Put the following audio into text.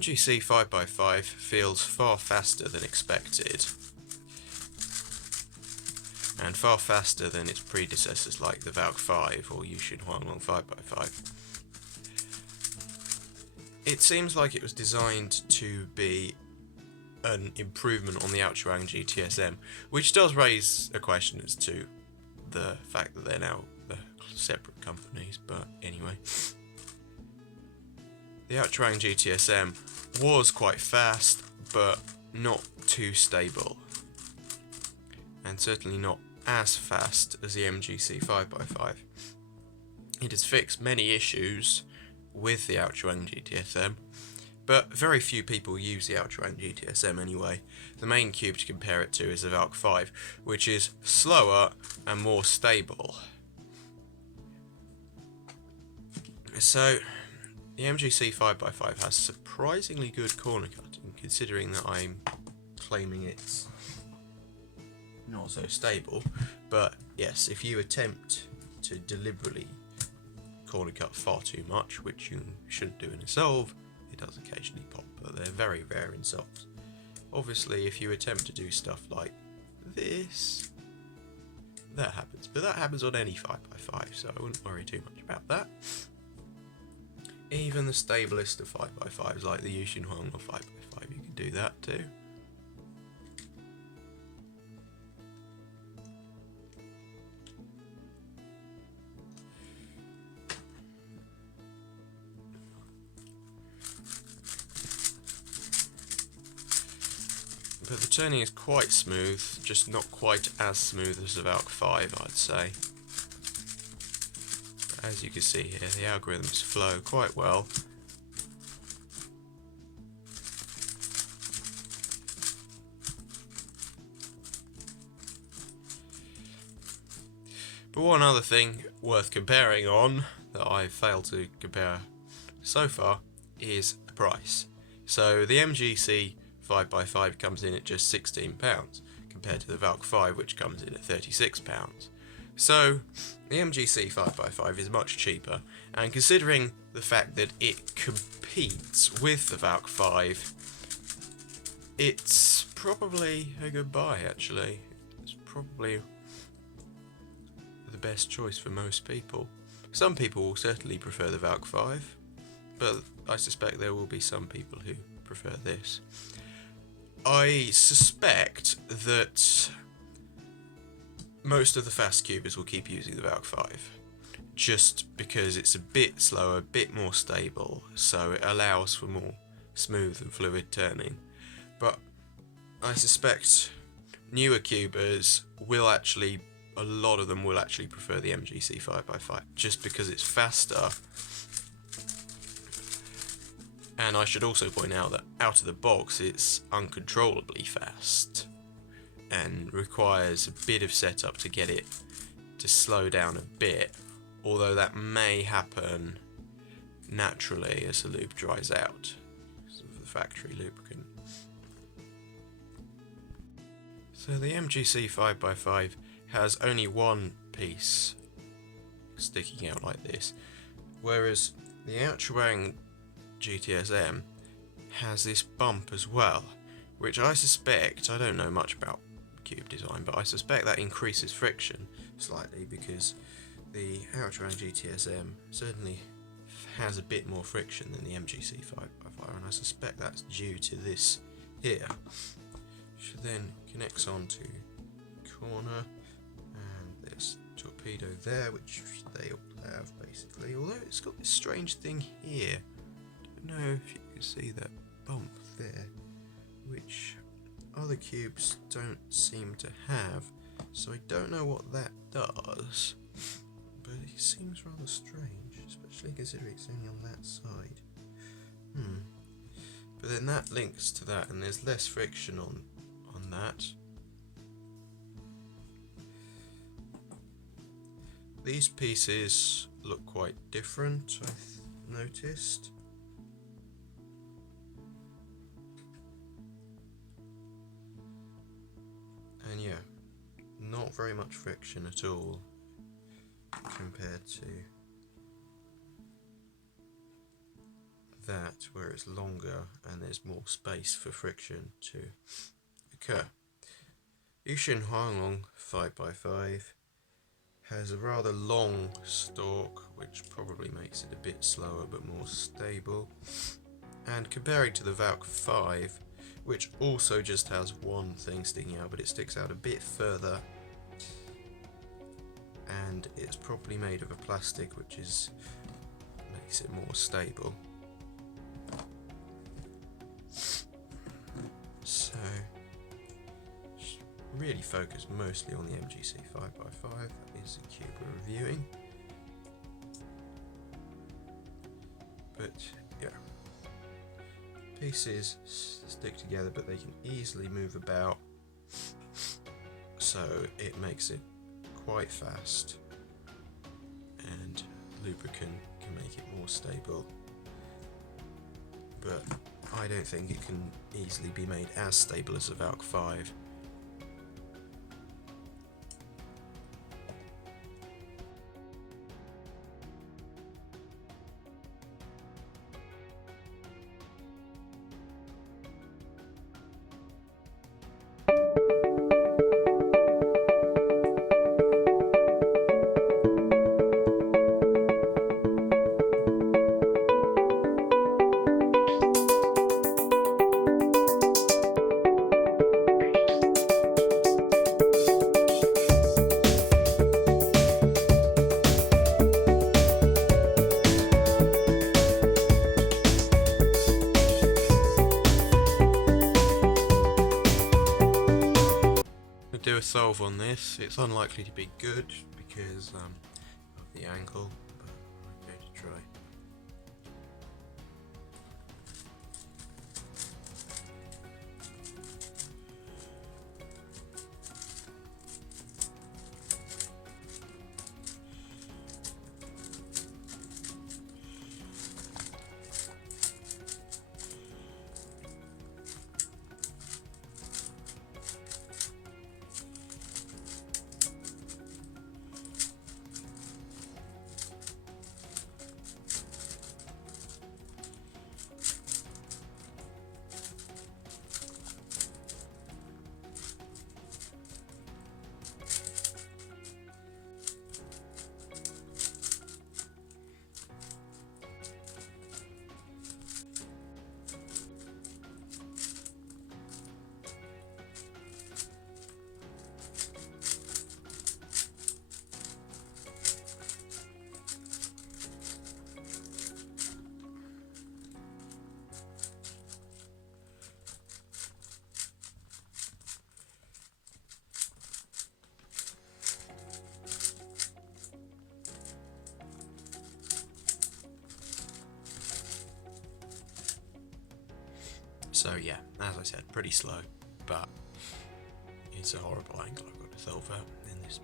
MGC 5x5 feels far faster than expected, and far faster than its predecessors like the Valk 5 or Yushin Huanglong 5x5. It seems like it was designed to be an improvement on the Ultrawang GTSM, which does raise a question as to the fact that they're now separate companies, but anyway. The Ultrawang GTSM was quite fast, but not too stable, and certainly not as fast as the MGC 5x5. It has fixed many issues with the Ultrawang GTSM, but very few people use the Ultrawang GTSM anyway. The main cube to compare it to is the Valk 5, which is slower and more stable. So, the MGC 5x5 has surprisingly good corner cutting, considering that I'm claiming it's not so stable. But yes, if you attempt to deliberately corner cut far too much, which you shouldn't do in a solve, it does occasionally pop, but they're very rare in solves. Obviously, if you attempt to do stuff like this, that happens, but that happens on any 5x5, so I wouldn't worry too much about that. Even the stablest of 5x5s like the Yushin Huanglong 5x5, you can do that too. But the turning is quite smooth, just not quite as smooth as the Valk 5, I'd say. As you can see here, the algorithms flow quite well. But one other thing worth comparing on, that I've failed to compare so far, is the price. So the MGC 5x5 comes in at just £16, compared to the Valk 5, which comes in at £36. So the MGC 5x5 is much cheaper, and considering the fact that it competes with the Valk 5, it's probably a good buy actually. It's probably the best choice for most people. Some people will certainly prefer the Valk 5, but I suspect there will be some people who prefer this. I suspect that most of the fast cubers will keep using the Valk 5, just because it's a bit slower, a bit more stable, so it allows for more smooth and fluid turning. But I suspect newer cubers will actually, a lot of them will actually prefer the MGC 5x5, just because it's faster. And I should also point out that out of the box it's uncontrollably fast, and requires a bit of setup to get it to slow down a bit, although that may happen naturally as the loop dries out because of the factory lubricant. So the MGC 5x5 has only one piece sticking out like this, whereas the Ultrawang GTSM has this bump as well, which I suspect, I don't know much about cube design, but I suspect that increases friction slightly, because the Ultrawang GTSM certainly has a bit more friction than the MGC 5x5, and I suspect that's due to this here, which then connects onto corner, and there's torpedo there, which they all have basically, although it's got this strange thing here. I don't know if you can see that bump there, which other cubes don't seem to have, so I don't know what that does, but it seems rather strange, especially considering it's only on that side. But then that links to that, and there's less friction on that. These pieces look quite different, I've noticed. And yeah, not very much friction at all compared to that, where it's longer and there's more space for friction to occur. Yushin Huanglong 5x5 has a rather long stalk, which probably makes it a bit slower but more stable. And comparing to the Valk 5, which also just has one thing sticking out, but it sticks out a bit further, and it's probably made of a plastic, which makes it more stable. So really focus mostly on the MGC 5x5. That is the cube we're reviewing. But yeah, pieces stick together, but they can easily move about, so it makes it quite fast, and lubricant can make it more stable, but I don't think it can easily be made as stable as a Valk 5. Do a solve on this. It's unlikely to be good because of the angle, but I'm going to try. So yeah, as I said, pretty slow, but it's a horrible angle I've got to solve out in this